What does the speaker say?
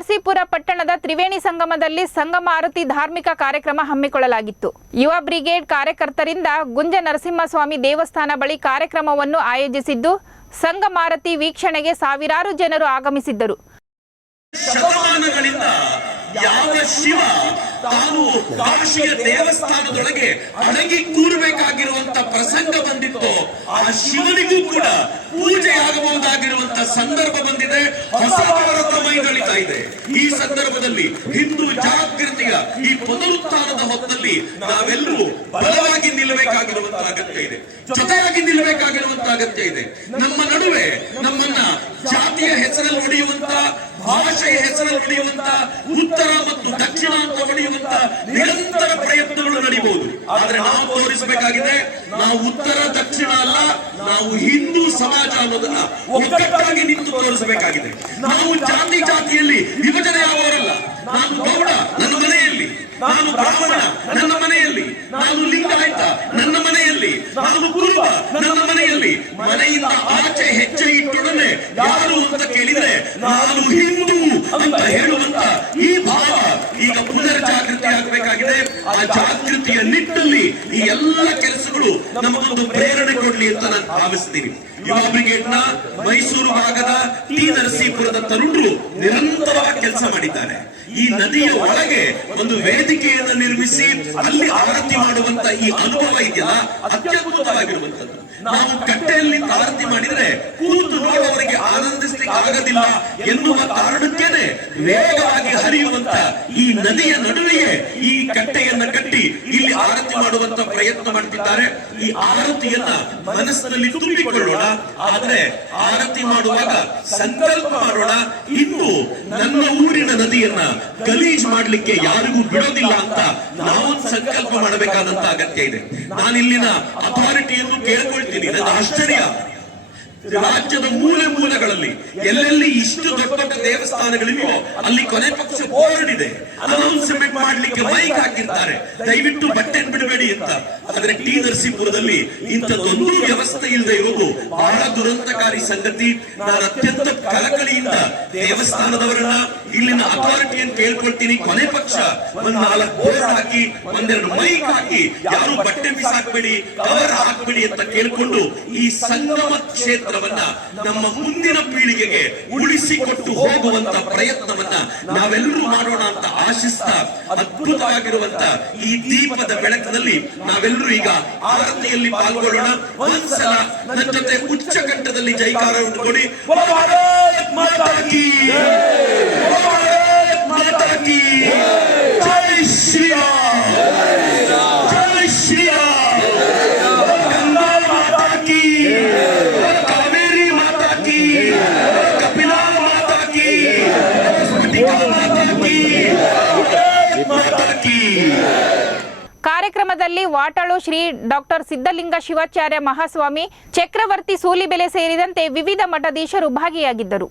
ನರಸೀಪುರ ಪಟ್ಟಣದ ತ್ರಿವೇಣಿ ಸಂಗಮದಲ್ಲಿ ಸಂಗಮ ಆರತಿ ಧಾರ್ಮಿಕ ಕಾರ್ಯಕ್ರಮ ಹಮ್ಮಿಕೊಳ್ಳಲಾಗಿತ್ತು. ಯುವ ಬ್ರಿಗೇಡ್ ಕಾರ್ಯಕರ್ತರಿಂದ ಗುಂಜ ನರಸಿಂಹಸ್ವಾಮಿ ದೇವಸ್ಥಾನ ಬಳಿ ಕಾರ್ಯಕ್ರಮವನ್ನು ಆಯೋಜಿಸಿದ್ದು ಸಂಗಮಾರತಿ ವೀಕ್ಷಣೆಗೆ ಸಾವಿರಾರು ಜನರು ಆಗಮಿಸಿದ್ದರು. ಶತಮಾನಗಳಿಂದ ಯಾವ ಶಿವ ತಾನು ಕಾಶಿಯ ದೇವಸ್ಥಾನದೊಳಗೆ ಅಡಗಿ ಕೂರಬೇಕಾಗಿರುವಂತ ಪ್ರಸಂಗ ಬಂದಿತ್ತೋ ಆ ಶಿವನಿಗೂ ಕೂಡ ಪೂಜೆ ಆಗಬಹುದಾಗಿರುವಂತ ಸಂದರ್ಭ ಬಂದಿದೆ. ಹೊಸ ಭಾರತ ಮೈಗಳಿತಾ ಇದೆ. ಈ ಸಂದರ್ಭದಲ್ಲಿ ಹಿಂದೂ ಜಾಗೃತಿಯ ಈ ಪುನರುತ್ಥಾನದ ಹೊತ್ತಲ್ಲಿ ನಾವೆಲ್ಲರೂ ಬಲವಾಗಿ ನಿಲ್ಲಬೇಕಾಗಿರುವಂತ ಅಗತ್ಯ ಇದೆ, ಜೊತೆಯಾಗಿ ನಿಲ್ಲಬೇಕಾಗಿರುವಂತ ಅಗತ್ಯ ಇದೆ. ನಮ್ಮ ನಡುವೆ ನಮ್ಮನ್ನ ಜಾತಿಯ ಹೆಸರಲ್ಲಿ ಹೊಡೆಯುವಂತ, ಭಾಷೆಯ ಹೆಸರಲ್ಲಿ ಹೊಡೆಯುವಂತ, ಉತ್ತರ ಮತ್ತು ದಕ್ಷಿಣ ಅಂತ ಹೊಡೆಯುವಂತ ನಿರಂತರ ಪ್ರಯತ್ನಗಳು ನಡೆಯಬಹುದು. ಆದ್ರೆ ನಾವು ತೋರಿಸಬೇಕಾಗಿದೆ, ನಾವು ಉತ್ತರ ದಕ್ಷಿಣ ಅಲ್ಲ, ನಾವು ಹಿಂದೂ ಸಮಾಜ ಅನ್ನೋದನ್ನ ಒಗ್ಗಟ್ಟಾಗಿ ನಿಂತು ತೋರಿಸಬೇಕಾಗಿದೆ. ನಾವು ಜಾತಿಯಲ್ಲಿ ವಿಭಜನೆ ಆಗುವವರಲ್ಲ. ನಾನು ಗೌಡ ನನ್ನ ಮನೆಯಲ್ಲಿ, ನಾನು ಬ್ರಾಹ್ಮಣ ನನ್ನ ಮನೆಯಲ್ಲಿ, ನಾನು ಲಿಂಗಾಯತ ನನ್ನ ಮನೆಯಲ್ಲಿ, ನಾನು ಕುರುಬ ನನ್ನ ಮನೆಯಲ್ಲಿ, ಮನೆಯಿಂದ ಆಚೆ ಹೆಜ್ಜೆ ಇಟ್ಟೊಡನೆ ಯಾರು ಅಂತ ಕೇಳಿದ್ರೆ ನಾನು ಹಿಂದೂ ಅಂತ ಹೇಳುವಂತ ಈ ಭಾವ ಈಗ ಪುನರ್ ಜಾಗೃತಿ ಆಗಬೇಕಾಗಿದೆ. ಆ ಜಾಗೃತಿಯ ನಿಟ್ಟಿನಲ್ಲಿ ಈ ಎಲ್ಲ ಕೆಲಸಗಳು ನಮಗೊಂದು ಪ್ರೇರಣೆ ಕೊಡ್ಲಿ ಅಂತ ನಾನು ಭಾವಿಸ್ತೀನಿ. ಯುವ ಬ್ರಿಗೇಡ್ ನ ಮೈಸೂರು ಭಾಗದ ಟಿ ನರಸೀಪುರದ ತರುಣರು ನಿರಂತರವಾಗಿ ಕೆಲಸ ಮಾಡಿದ್ದಾರೆ. ಈ ನದಿಯ ಒಳಗೆ ಒಂದು ವೇದಿಕೆಯನ್ನು ನಿರ್ಮಿಸಿ ಅಲ್ಲಿ ಆರತಿ ಮಾಡುವಂತ ಈ ಅನುಭವ ಇದೆಯಲ್ಲ, ಅತ್ಯದ್ಭುತವಾಗಿರುವಂತದ್ದು. ನಾವು ಕಟ್ಟೆಯಲ್ಲಿ ಆರತಿ ಮಾಡಿದ್ರೆ ಕೂತು ನೋಡುವವರಿಗೆ ಆನಂದಿಸಲಿಕ್ಕೆ ಆಗೋದಿಲ್ಲ ಎನ್ನುವ ಕಾರಣಕ್ಕೇನೆ ವೇಗವಾಗಿ ಹರಿಯುವಂತ ಈ ನದಿಯ ನಡುವೆಯೇ ಈ ಕಟ್ಟೆಯನ್ನ ಕಟ್ಟಿ ಇಲ್ಲಿ ಆರತಿ ಮಾಡುವಂತ ಪ್ರಯತ್ನ ಮಾಡ್ತಿದ್ದಾರೆ. ಈ ಆರತಿಯನ್ನ ಮನಸ್ಸಿನಲ್ಲಿ ತುಂಬಿಕೊಳ್ಳೋಣ. ಆದ್ರೆ ಆರತಿ ಮಾಡುವಾಗ ಸಂಕಲ್ಪ ಮಾಡೋಣ, ಇನ್ನು ನನ್ನ ಊರಿನ ನದಿಯನ್ನ ಗಲೀಜ್ ಮಾಡ್ಲಿಕ್ಕೆ ಯಾರಿಗೂ ಬಿಡೋದಿಲ್ಲ ಅಂತ ನಾವೊಂದು ಸಂಕಲ್ಪ ಮಾಡಬೇಕಾದಂತ ಅಗತ್ಯ ಇದೆ. ನಾನಿಲ್ಲಿನ ಅಥಾರಿಟಿಯನ್ನು ಕೇಳ್ಕೊಳ್ತೀನಿ. ನನ್ನ ಆಶ್ಚರ್ಯ, ರಾಜ್ಯದ ಮೂಲೆಗಳಲ್ಲಿ ಎಲ್ಲೆಲ್ಲಿ ಇಷ್ಟು ದೊಡ್ಡ ದೊಡ್ಡ ದೇವಸ್ಥಾನಗಳಿವೆಯೋ ಅಲ್ಲಿ ಕೊನೆ ಪಕ್ಷ ಬೋರ್ಡ್ ಇದೆ, ಅನೌನ್ಸ್ಮೆಂಟ್ ಮಾಡ್ಲಿಕ್ಕೆ ಮೈಕ್ ಹಾಕಿರ್ತಾರೆ, ದಯವಿಟ್ಟು ಬಟ್ಟೆ ಬಿಡಬೇಡಿ ಅಂತ. ಆದ್ರೆ ಟಿ ನರಸೀಪುರದಲ್ಲಿ ಇಂಥದ್ದೊಂದು ವ್ಯವಸ್ಥೆ ಇಲ್ಲದೆ ಇರುವುದು ಬಹಳ ದುರಂತಕಾರಿ ಸಂಗತಿ. ನಾನು ಅತ್ಯಂತ ಕಳಕಳಿಯಿಂದ ದೇವಸ್ಥಾನದವರನ್ನ, ಇಲ್ಲಿನ ಅಥಾರಿಟಿಯನ್ನು ಕೇಳ್ಕೊಳ್ತೀನಿ, ಕೊನೆ ಪಕ್ಷ ಒಂದ್ 4 ಬೋರ್ಡ್ ಹಾಕಿ, ಒಂದೆರಡು ಮೈಕ್ ಹಾಕಿ, ಯಾರು ಬಟ್ಟೆ ಬಿಸಾಕ್ಬೇಡಿ, ಕವರ್ ಹಾಕ್ಬೇಡಿ ಅಂತ ಕೇಳ್ಕೊಂಡು ಈ ಸಂಗಮ ಕ್ಷೇತ್ರವನ್ನ ನಮ್ಮ ಮುಂದಿನ ಪೀಳಿಗೆಗೆ ಉಳಿಸಿಕೊಟ್ಟು ಹೋಗುವಂತ ಪ್ರಯತ್ನವನ್ನ ನಾವೆಲ್ಲರೂ ಮಾಡೋಣ ಅಂತ ಆಶಿಸ್ತಾ, ಅದ್ಭುತವಾಗಿರುವಂತ ಈ ದೀಪದ ಬೆಳಕಿನಲ್ಲಿ ನಾವೆಲ್ಲರೂ ಈಗ ಆರತಿಯಲ್ಲಿ ಪಾಲ್ಗೊಳ್ಳೋಣ. ಒಂದ್ಸಲ ನನ್ನ ಜೊತೆ ಉಚ್ಚಕಂಠದಲ್ಲಿ ಜೈಕಾರ ಉಂಟುಕೊಡಿ. ಭಾರತ್ ಮಾತಾ ಕೀ, ಭಾರತ್ ಮಾತಾ ಕೀ, ಜೈ ಶ್ರೀರಾಮ್, ಜೈ ಶ್ರೀರಾಮ್, ಗಂಗಾ ಮಾತಾ ಕೀ, ಕಾವೇರಿ ಮಾತಾ ಕೀ, ಕಪಿಲಾ ಮಾತಾ ಕೀ, ಸ್ಫಟಿಕಾ ಮಾತಾ ಕೀ, ಮಾತಾ ಕೀ. ಕಾರ್ಯಕ್ರಮದಲ್ಲಿ ವಾಟಾಳು ಶ್ರೀ ಡಾಕ್ಟರ್ ಸಿದ್ದಲಿಂಗ ಶಿವಾಚಾರ್ಯ ಮಹಾಸ್ವಾಮಿ, ಚಕ್ರವರ್ತಿ ಸೂಲಿಬೆಲೆ ಸೇರಿದಂತೆ ವಿವಿಧ ಮಠಾಧೀಶರು ಭಾಗಿಯಾಗಿದ್ದರು.